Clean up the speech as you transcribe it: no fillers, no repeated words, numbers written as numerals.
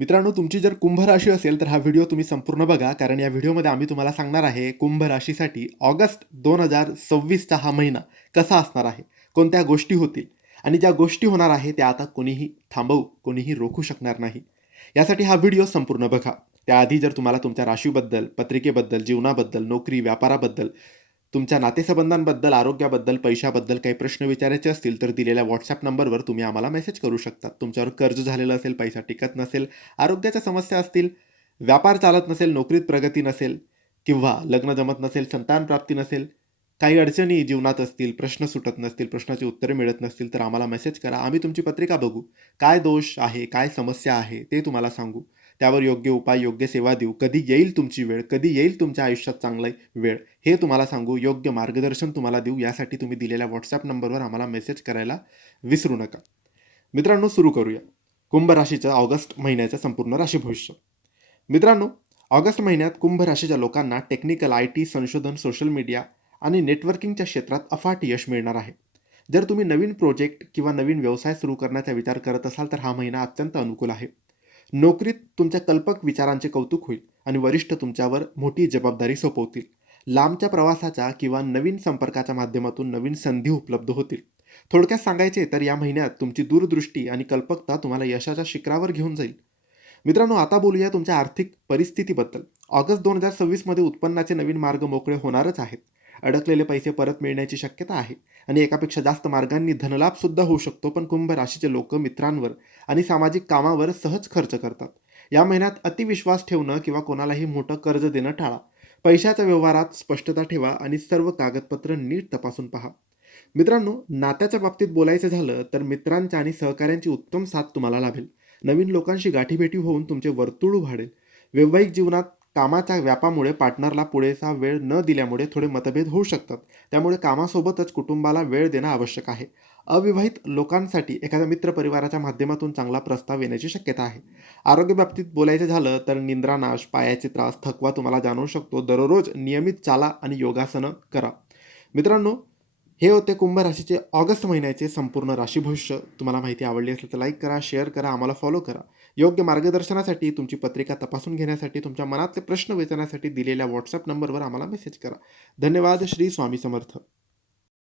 मित्रांनो, तुमची जर कुंभ राशी असेल तर हा व्हिडिओ तुम्ही संपूर्ण बघा, कारण या व्हिडिओमध्ये आम्ही तुम्हाला सांगणार आहे कुंभ राशीसाठी ऑगस्ट 2026चा हा महिना कसा असणार आहे, कोणत्या गोष्टी होतील आणि ज्या गोष्टी होणार आहे त्या आता कोणीही कोणीही रोखू शकणार नाही. यासाठी हा व्हिडिओ संपूर्ण बघा. त्याआधी जर तुम्हाला तुमच्या राशीबद्दल, पत्रिकेबद्दल, जीवनाबद्दल, नोकरी, व्यापाराबद्दल, तुमच्या नातेसंबंधांबद्दल, आरोग्याबद्दल, पैशाबद्दल काही प्रश्न विचारायचे असतील तर दिलेल्या WhatsApp नंबरवर तुम्ही आम्हाला मेसेज करू शकता. तुमच्यावर कर्ज झालेलं असेल, पैसा टिकत नसेल, आरोग्याच्या समस्या असतील, व्यापार चालत नसेल, नोकरीत प्रगती नसेल किंवा लग्न जमत नसेल, संतान प्राप्ती नसेल, काही अडचणी जीवनात असतील, प्रश्न सुटत नसतील, प्रश्नाची उत्तरे मिळत नसतील तर आम्हाला मेसेज करा. आम्ही तुमची पत्रिका बघू. काय दोष आहे, काय समस्या आहे ते तुम्हाला सांगू. त्यावर योग्य उपाय, योग्य सेवा देऊ. कधी येईल तुमची वेळ, कधी येईल तुमच्या आयुष्यात चांगला वेळ हे तुम्हाला सांगू. योग्य मार्गदर्शन तुम्हाला देऊ. यासाठी तुम्ही दिलेल्या WhatsApp नंबरवर आम्हाला मेसेज करायला विसरू नका. मित्रांनो, सुरू करूया. कुंभ राशीचं ऑगस्ट महिन्याचं संपूर्ण राशी भविष्य. मित्रांनो, ऑगस्ट महिन्यात कुंभ राशीच्या लोकांना टेक्निकल, IT, संशोधन, सोशल मीडिया आणि नेटवर्किंगच्या क्षेत्रात अफाट यश मिळणार आहे. जर तुम्ही नवीन प्रोजेक्ट किंवा नवीन व्यवसाय सुरू करण्याचा विचार करत असाल तर हा महिना अत्यंत अनुकूल आहे. नोकरीत तुमच्या कल्पक विचारांचे कौतुक होईल आणि वरिष्ठ तुमच्यावर मोठी जबाबदारी सोपवतील. लांबच्या प्रवासाच्या किंवा नवीन संपर्काच्या माध्यमातून नवीन संधी उपलब्ध होतील. थोडक्यात सांगायचे तर या महिन्यात तुमची दूरदृष्टी आणि कल्पकता तुम्हाला यशाच्या शिखरावर घेऊन जाईल. मित्रांनो, आता बोलूया तुमच्या आर्थिक परिस्थितीबद्दल. ऑगस्ट 2026 मध्ये उत्पन्नाचे नवीन मार्ग मोकळे होणारच आहेत. अडकलेले पैसे परत मिळण्याची शक्यता आहे आणि एकापेक्षा जास्त मार्गांनी धनलाभ सुद्धा होऊ शकतो. पण कुंभ राशीचे लोक मित्रांवर आणि सामाजिक कामावर सहज खर्च करतात. या महिन्यात अतिविश्वास ठेवणं किंवा कोणालाही मोठं कर्ज देणं टाळा. पैशाच्या व्यवहारात स्पष्टता ठेवा आणि सर्व कागदपत्र नीट तपासून पहा. मित्रांनो, नात्याच्या बाबतीत बोलायचं झालं तर मित्रांच्या आणि सहकाऱ्यांची उत्तम साथ तुम्हाला लाभेल. नवीन लोकांशी गाठीभेटी होऊन तुमचे वर्तुळ वाढेल. वैवाहिक जीवनात कामाच्या व्यापामुळे पार्टनरला पुरेसा वेळ न दिल्यामुळे थोडे मतभेद होऊ शकतात. त्यामुळे कामासोबतच कुटुंबाला वेळ देणं आवश्यक आहे. अविवाहित लोकांसाठी एखाद्या मित्रपरिवाराच्या माध्यमातून चांगला प्रस्ताव येण्याची शक्यता आहे. आरोग्य बाबतीत बोलायचं झालं तर निद्रानाश, पायाचे त्रास, थकवा तुम्हाला जाणवू शकतो. दररोज नियमित चाला आणि योगासनं करा. मित्रांनो, हे होते कुंभ राशीचे ऑगस्ट महिन्याचे संपूर्ण राशी भविष्य. तुम्हाला माहिती आवडली असेल तर लाईक करा, शेअर करा, आम्हाला फॉलो करा. योग्य मार्गदर्शनासाठी, तुमची पत्रिका तपासून घेण्यासाठी, तुमच्या मनातले प्रश्न विचारण्यासाठी दिलेल्या WhatsApp नंबरवर आम्हाला मेसेज करा. धन्यवाद. श्री स्वामी समर्थ.